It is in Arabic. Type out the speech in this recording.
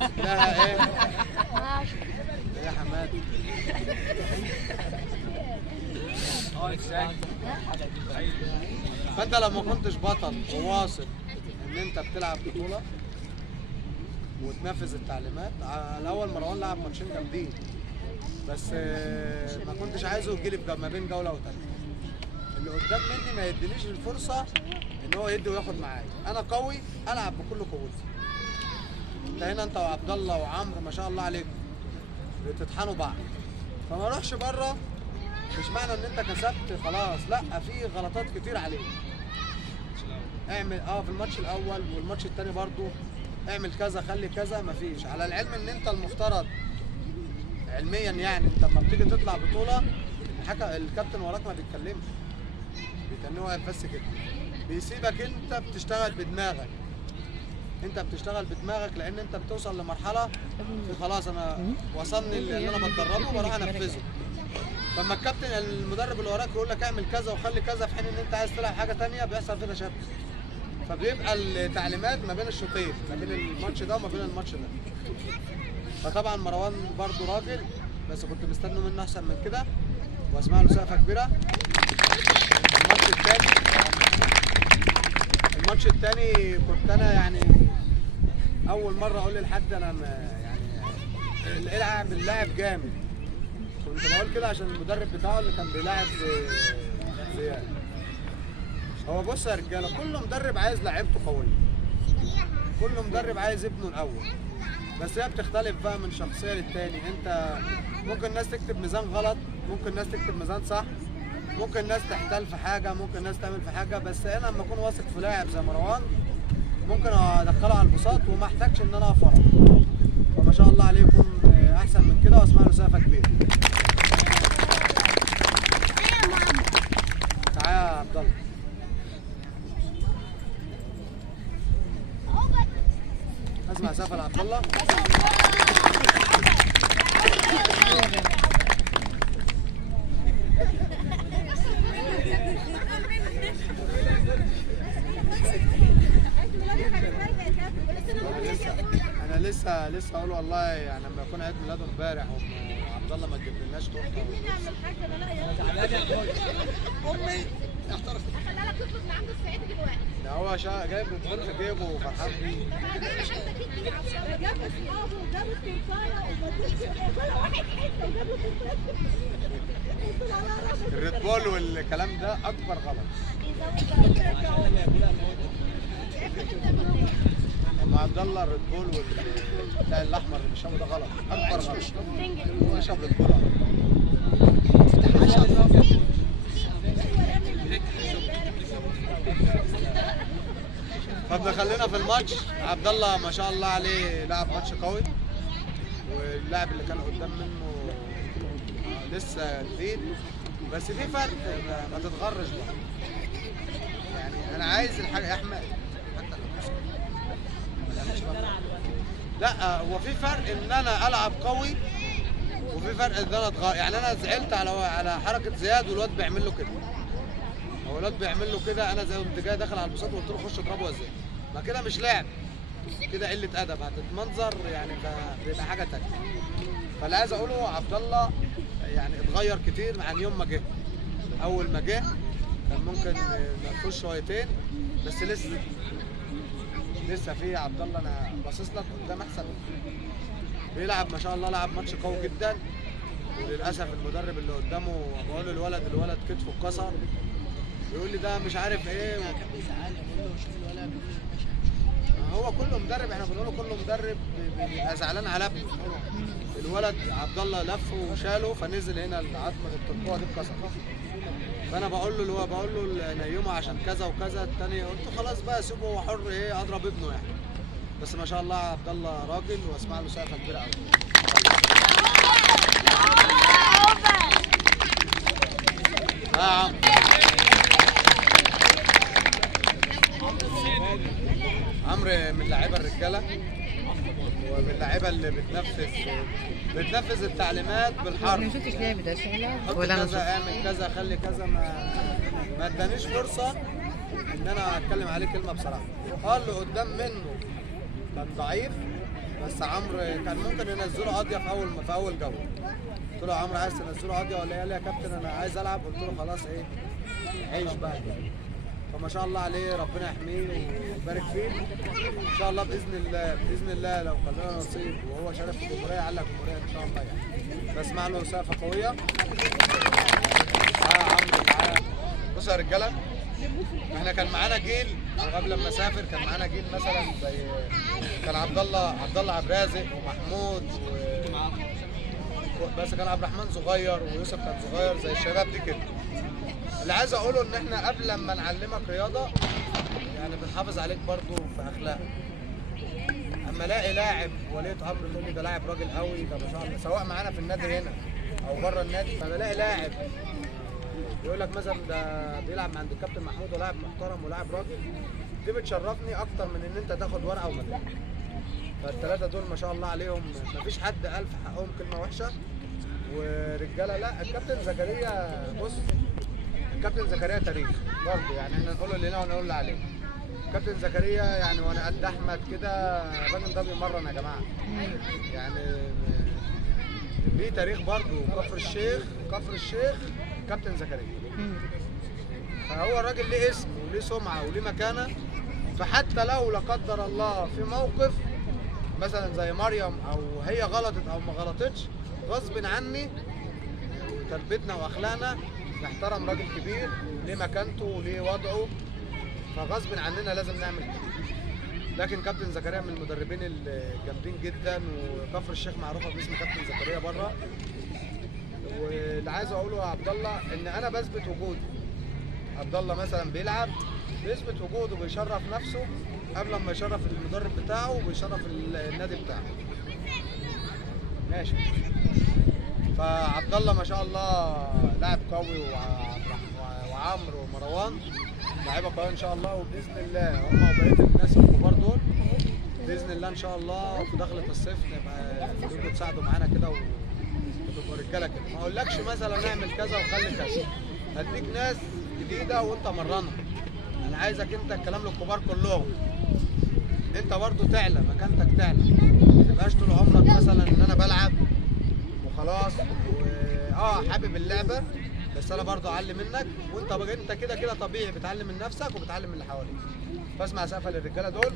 لها ايه؟ يا حماد فانت لما كنتش بطل وواثق ان انت بتلعب بطوله وتنفذ التعليمات، الاول مروان لعب ماتشين جامدين بس ما كنتش عايزه يجيلي ما بين جوله وثانيه. اللي قدام مني ما يدينيش الفرصه ان هو يدي وياخد معايا. انا قوي العب بكل قوتي. انت هنا انت وعبد الله وعمرو ما شاء الله عليكم بتطحنوا بعض، فما اروحش بره. مش معنى ان انت كسبت خلاص، لا، في غلطات كتير عليك. اعمل في الماتش الاول والماتش الثاني برضو اعمل كذا خلي كذا، مفيش. على العلم ان انت المفترض علميا يعني انت لما بتيجي تطلع بطوله الكابتن وراك ما بيتكلمش، بيتنيه واقف بس كده، بيسيبك انت بتشتغل بدماغك. انت بتشتغل بدماغك لان انت بتوصل لمرحله خلاص انا وصلني اللي انا بتدربه بروح انفذه. لما الكابتن المدرب اللي وراك يقول لك اعمل كذا وخلي كذا في حين ان انت عايز تلعب حاجه ثانيه، بيحصل فيه تشتت. فبيبقى التعليمات ما بين الشوطين، ما بين الماتش ده وما بين الماتش ده. فطبعا مروان برضو راجل، بس كنت مستني منه احسن من كده واسمع له سقفه كبيره. الماتش الثاني كنت انا يعني اول مره اقول لحد انا يعني اللاعب جامد. كنت بقول كده عشان المدرب بتاعه اللي كان بيلاعب زياد. هو بص يا رجاله، كل مدرب عايز لعيبته قويه، كل مدرب عايز ابنه الاول، بس هي بتختلف بقى من شخصيه للتاني. انت ممكن ناس تكتب ميزان غلط، ممكن ناس تكتب ميزان صح، ممكن ناس تحتال في حاجه، ممكن ناس تعمل في حاجه. بس انا لما اكون واثق في لاعب زي مروان ممكن ادخله على البساط وما احتاجش ان انا اقف وراه. فما شاء الله عليكم احسن من كده، واسمع له سقفه كبيره. تعالى يا عبد الله. اسمع سقفه لعبد الله. انا لسه اقول والله يعني لما يكون عيد ميلاده امبارح وعبد الله ما تجيبلناش تورته. امي احترفت. خلي لك تطلب من عنده السعيد دلوقتي. ده هو جايب ريدبول في جيبه وفرحان بيه. جاب اصحابه وجاب التورتايه وكل واحد حته وجاب له الريدبول والكلام ده اكبر غلط. مع عبد الله الريدبول والبتاع الاحمر اللي بيشربه ده غلط، اكبر غلط. هو يشرب ريدبول. طب خلينا في الماتش. عبد الله ما شاء الله عليه لعب ماتش قوي، واللاعب اللي كان قدام منه لسه جديد، بس في فرق ما تتغرش بقى. يعني انا عايز الحاجه يا احمد. لا، هو في فرق ان انا العب قوي وفي فرق ان انا اتغير. يعني انا زعلت على حركه زياد والواد بيعمل له كده. هو الواد بيعمل له كده، انا زي قمت جاي داخل على البساط وقلت له خش اضربه ازاي؟ ما كده مش لعب، كده قله ادب، هتتمنظر يعني بيبقى حاجه ثانيه. فاللي عايز اقوله عبد الله يعني اتغير كتير عن يوم ما جه. اول ما جه كان ممكن نفوش شويتين، بس لسه في عبد الله انا باصص لك قدام احسن بيلعب ما شاء الله. لعب ماتش قوي جدا، وللاسف المدرب اللي قدامه بقول له الولد كتفه اتكسر، بيقول لي ده مش عارف ايه كان بيزعلني بقول له شوف الولد. هو كل مدرب احنا بنقول له كل مدرب بيبقى زعلان على ابنه. الولد عبد الله لف وشاله فنزل هنا العظمه الترقوه دي اتكسرت. فانا بقول له نيمه عشان كذا وكذا. الثاني قلت خلاص بقى سيبه هو حر، ايه اضرب ابنه يعني. بس ما شاء الله عبد الله راجل، واسمع له سقفه كبيره قوي. يا عمرو من اللعيبه الرجاله، ومن اللعيبه اللي بتنفذ التعليمات بالحرف. ما شفتش لعب ده ولا كذا اعمل كذا خلي كذا. ما ادانيش فرصه ان انا اتكلم عليه كلمه بصراحه. اللي قدام منه كان ضعيف بس عمرو كان ممكن ينزله قاضيه في اول جوله. قلت له يا عمرو عايز تنزله قاضيه ولا ايه؟ قال لي يا كابتن انا عايز العب. قلت له خلاص ايه عيش بقى كده. فما شاء الله عليه ربنا يحميه ويبارك فيه. ان شاء الله باذن الله لو كان لنا نصيب وهو شارك في الجمهوريه يعلق الجمهوريه ان شاء الله يعني. بسمع له سقفه قويه. عمرو معاه. بصوا يا رجاله احنا كان معانا جيل قبل ما اسافر، كان معانا جيل مثلا زي كان عبد الله عبد الرازق ومحمود بس كان عبد الرحمن صغير ويوسف كان صغير زي الشباب دي كده. اللي عايز اقوله ان احنا قبل ما نعلمك رياضه يعني بنحافظ عليك برضو في اخلاقك. اما الاقي لاعب ولية امر تقول لي ده لاعب راجل قوي ده ما شاء الله، سواء معانا في النادي هنا او بره النادي، فانا الاقي لاعب يقول لك مثلا ده بيلعب عند الكابتن محمود ولاعب محترم ولاعب راجل، دي بتشرفني اكتر من ان انت تاخد ورقه وميداليه. فالثلاثه دول ما شاء الله عليهم مفيش حد قال في حقهم كلمه وحشه ورجاله. لا الكابتن زكريا بص، الكابتن زكريا تاريخ برضه يعني احنا نقول اللي هنا ونقول اللي عليه. كابتن زكريا يعني وانا قد احمد كده الراجل ده بيمرن يا جماعه يعني ليه تاريخ برضه. كفر الشيخ كابتن زكريا، فهو الراجل ليه اسم وليه سمعه وليه مكانه. فحتى لو لا قدر الله في موقف مثلا زي مريم او هي غلطت او ما غلطتش، غصب عني تربيتنا واخلاقنا نحترم راجل كبير ليه مكانته وليه وضعه، فغصب عننا لازم نعمل كده. لكن كابتن زكريا من المدربين الجامدين جدا، وكفر الشيخ معروفه باسم كابتن زكريا بره. واللي عايز اقوله يا عبد الله ان انا بثبت وجودي. عبد الله مثلا بيلعب بيثبت وجوده وبيشرف نفسه قبل ما يشرف المدرب بتاعه وبيشرف النادي بتاعه. ماشي. فعبد الله ما شاء الله لاعب قوي، وعمرو ومروان لعيبه قويه ان شاء الله. وباذن الله هم وبقيه الناس الكبار دول باذن الله ان شاء الله في دخله الصيف نبقى تيجوا تساعدوا معانا كده وتبقوا رجاله كده. ما اقولكش مثلا نعمل كذا وخلي كذا، هديك ناس جديده وانت مرنها. انا عايزك انت الكلام للكبار كلهم، انت برضو تعلى مكانتك تعلى، ما تبقاش طول عمرك مثلا ان انا بلعب وخلاص حابب اللعبه بس انا برضو اعلم منك، وانت بقى انت كده كده طبيعي بتعلم من نفسك وبتعلم من اللي حواليك. فاسمع سقفه للرجاله دول.